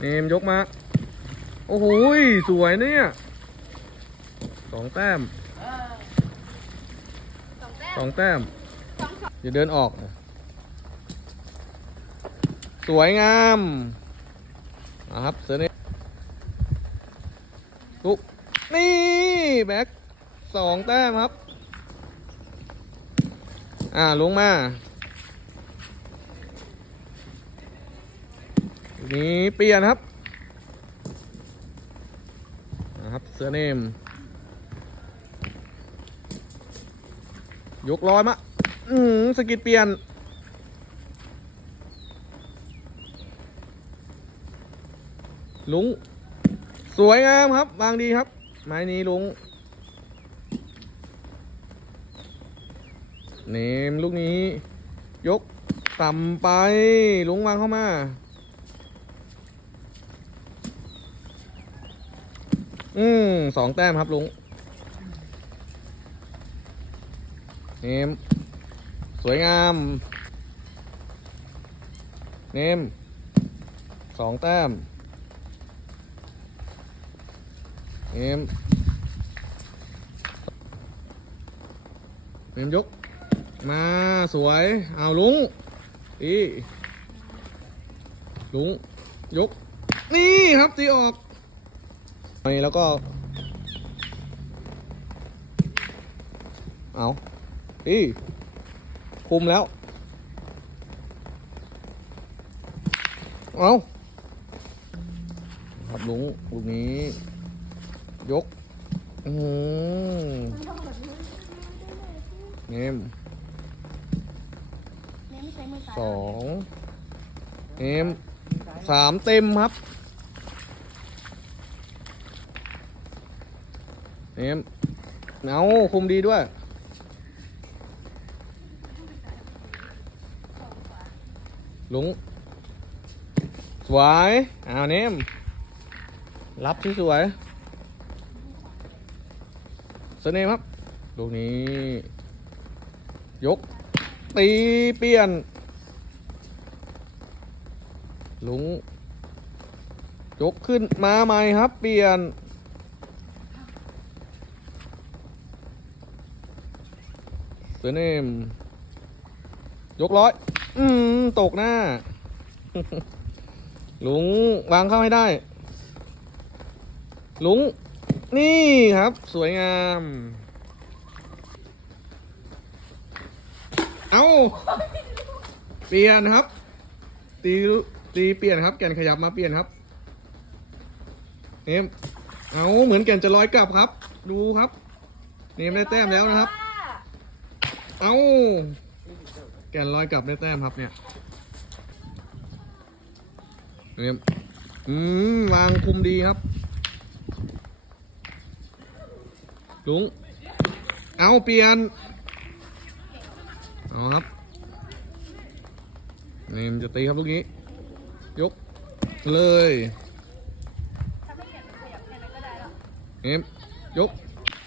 เนมยกมา โอ้โหสวยเนี่ยสองแต้มสองแต้มอย่าเดินออก สวยงามนะครับเสือนี่ลุกนี่แบ็คสองแต้มครับ อ่าลงมา นี้เปลี่ยนครับนะครับเสื้อเนม ยกร้อยมา อืมสกิดเปลี่ยน ลุง สวยงามครับ วางดีครับ ไม้นี้ลุง เนมลูกนี้ ยกต่ำไป ลุงวางเข้ามา อืมสองแต้มครับลุงเนมสวยงามเนมสองแต้มเนมเนมยก มาสวย เอาลุงอีลุงยก นี่ครับตีออก นี่แล้วก็ เอาอีคุมแล้ว เอาครับลุงลูกนี้ ยก อืมเนมเน้นไม่ใช้มือซ้ายสองเนมสามเต็มครับ เนมเอาคุมดีด้วย ลุง สวยอ้าวเนม รับที่สวยเสเนมครับ ลูกนี้ ยก ตีเปลี่ยน ลุง ยกขึ้นมาใหม่ครับ เปลี่ยน เสือเนมยกร้อย อืม ตกหน้า ลุง วางเข้าให้ได้ ลุง นี่ครับ สวยงาม เอาเปลี่ยนครับ ตีตีเปลี่ยนครับ แก่นขยับมาเปลี่ยนครับเนมเอาเหมือนแก่นจะลอยกลับครับ ดูครับ เนมได้แต้มแล้วนะครับ เอาแกนลอยกลับได้แต้มครับเนี่ยเนมอืมวางคุมดีครับ ลุง เอาเปลี่ยน เอาครับเนมจะตีครับลูกนี้ ยก เลยเก็บขยับแค่นั้นก็ได้แล้วเนมยก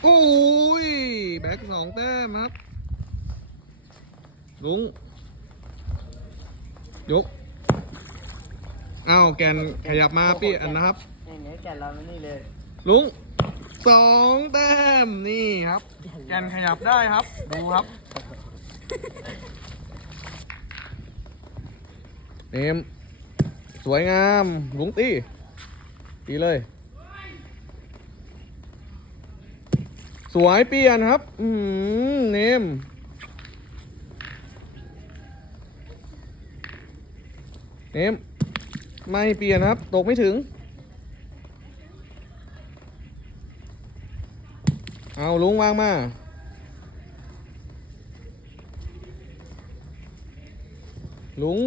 โอ้ย แบ็คสองแต้มครับ ลุงยกเอาแกนขยับมาเปี้ยนนะครับนี่เนื้อแกะเราไม่นี่เลย ลุงสองแต้มนี่ครับ แกนขยับได้ครับ ดูครับเนมสวยงามลุงตีตีเลย สวยเปลี่ยนครับ อืมเนม เนมไม่เปลี่ยนครับ ตกไม่ถึง เอาลุงวางมาลุง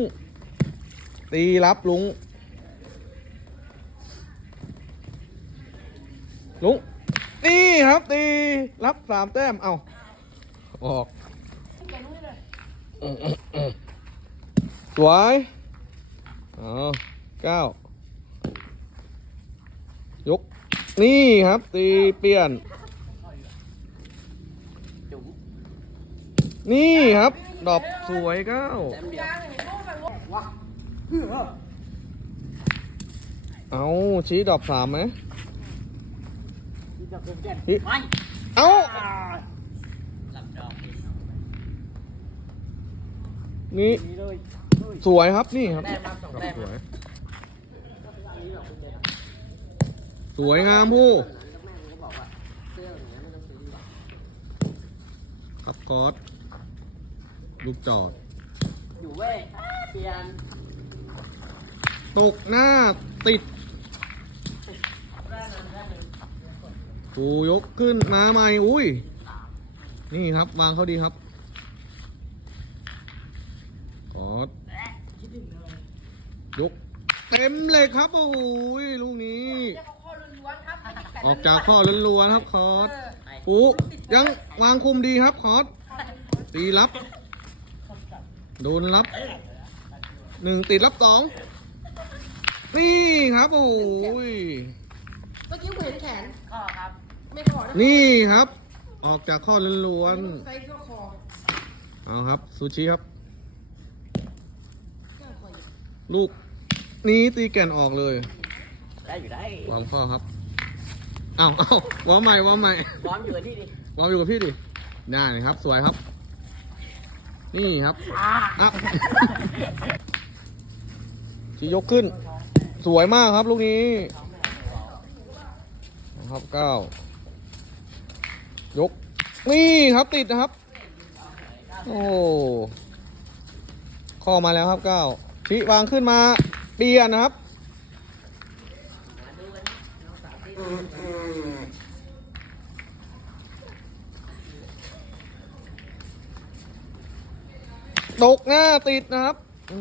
ตีรับลุง ลุงนี่ครับตี รับสามแต้ม เอาออกสวย อ๋อเก้ายก นี่ครับ ตีเปลี่ยน นี่ครับ ดอกสวยเก้าเอาชี้ดอกสามไหมเอานี่ สวยครับนี่ครับแต้มครับสองแต้มสควยรับสวยงามผู้แม่ผมก็บอกว่าเสื้ออย่างนี้ไม่ต้องซื้อดีกว่าครับคอร์สลูกจอด อยู่เว้ยเปลี่ยนตกหน้าติดได้นะได้เลยปูยกขึ้นมาใหม่ อุ้ย นี่ครับ วางเขาดีครับคอร์ส คิดถึงเลย ยกเต็มเลยครับ โอ้โหลูกนี้เรียกเขาข้อล้วนๆครับไม่ติดแปดออกจากข้อล้วนๆครับคอร์สเออไปปูยังวางคุมดีครับคอร์สตีรับ โดนรับหนึ่งติดรับสองนี่ครับ โอ้ยเมื่อกี้กูเห็นแขนข้อครับ ไม่ขอนะนี่ครับ ออกจากข้อล้วนไซส์ก็คอๆเอาครับซูชิครับแก้วคออยู่ลูก นี้ตีแก่นออกเลย ได้อยู่ได้วางข้อครับเอาเอาวอร์มใหม่วอร์มใหม่พร้อมอยู่กับที่ดิวอร์มอยู่กับพี่ดิได้ครับ สวยครับ นี่ครับอัพชี้ยกขึ้น สวยมากครับลูกนี้นะครับเก้ายก นี่ครับติดนะครับ โอ้ข้อมาแล้วครับเก้าชี้วางขึ้นมา เตี้ยนะครับตกหน้าติดนะครับ อื